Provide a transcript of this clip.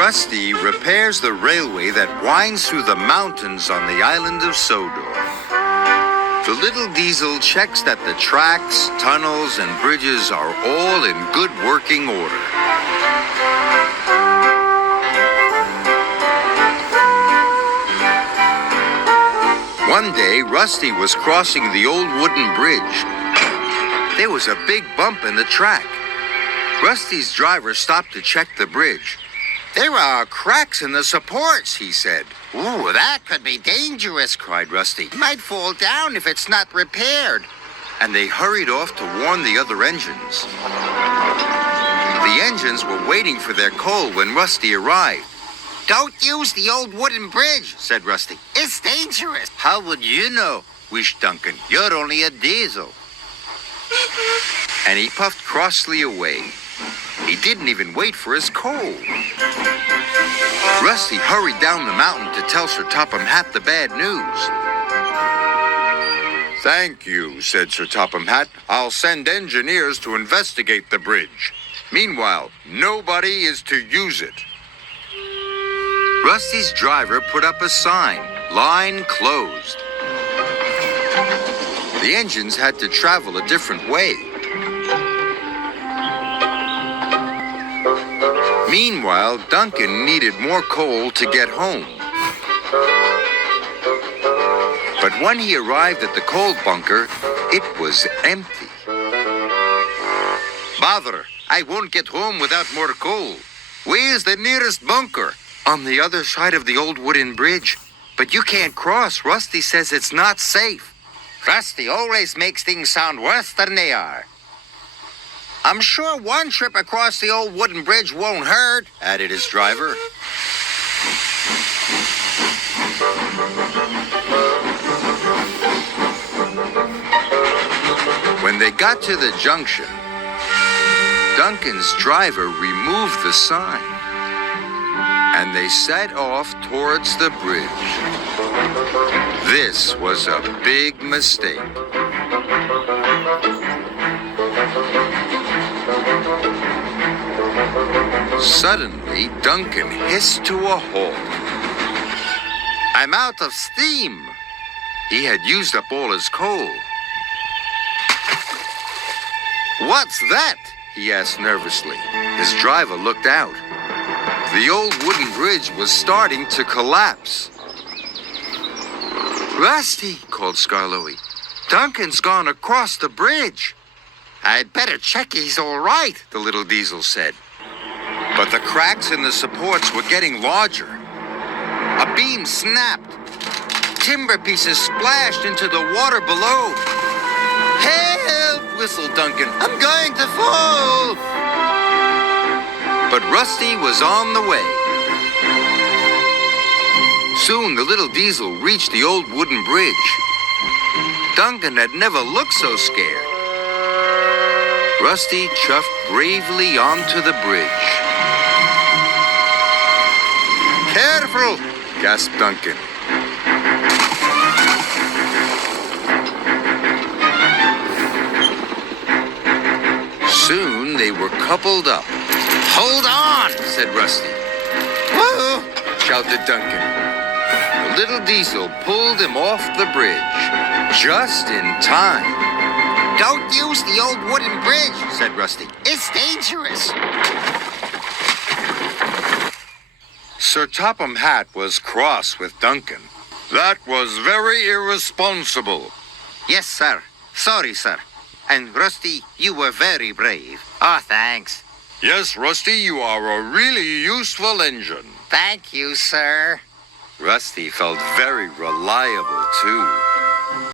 Trusty repairs the railway that winds through the mountains on the island of Sodor. The little diesel checks that the tracks, tunnels, and bridges are all in good working order. One day, Rusty was crossing the old wooden bridge. There was a big bump in the track. Rusty's driver stopped to check the bridge. "There are cracks in the supports," he said. "Ooh, that could be dangerous," cried Rusty. "Might fall down if it's not repaired." And they hurried off to warn the other engines. The engines were waiting for their coal when Rusty arrived. "Don't use the old wooden bridge," said Rusty. "It's dangerous." "How would you know?" wished Duncan. "You're only a diesel." And he puffed crossly away. He didn't even wait for his coal. Rusty hurried down the mountain to tell Sir Topham Hatt the bad news. "Thank you," said Sir Topham Hatt. "I'll send engineers to investigate the bridge. Meanwhile, nobody is to use it." Rusty's driver put up a sign, "Line closed." The engines had to travel a different way. Meanwhile, Duncan needed more coal to get home. But when he arrived at the coal bunker, it was empty. "Bother, I won't get home without more coal. Where's the nearest bunker?" "On the other side of the old wooden bridge. But you can't cross. Rusty says it's not safe." "Rusty always makes things sound worse than they are." "I'm sure one trip across the old wooden bridge won't hurt," added his driver. When they got to the junction, Duncan's driver removed the sign, and they set off towards the bridge. This was a big mistake. Suddenly, Duncan hissed to a halt. "I'm out of steam." He had used up all his coal. "What's that?" he asked nervously. His driver looked out. The old wooden bridge was starting to collapse. "Rusty," called Skarloey. "Duncan's gone across the bridge." "I'd better check he's all right," the little diesel said. But the cracks in the supports were getting larger. A beam snapped. Timber pieces splashed into the water below. "Help!" whistled Duncan. "I'm going to fall!" But Rusty was on the way. Soon the little diesel reached the old wooden bridge. Duncan had never looked so scared. Rusty chuffed bravely onto the bridge. "Careful!" gasped Duncan. Soon they were coupled up. "Hold on!" said Rusty. "Whoa!" shouted Duncan. The little diesel pulled him off the bridge, just in time. "Don't use the old wooden bridge," said Rusty. "It's dangerous." Sir Topham Hatt was cross with Duncan. "That was very irresponsible." "Yes, sir. Sorry, sir. And Rusty, you were very brave." "Oh, thanks." "Yes, Rusty, you are a really useful engine." "Thank you, sir." Rusty felt very reliable, too.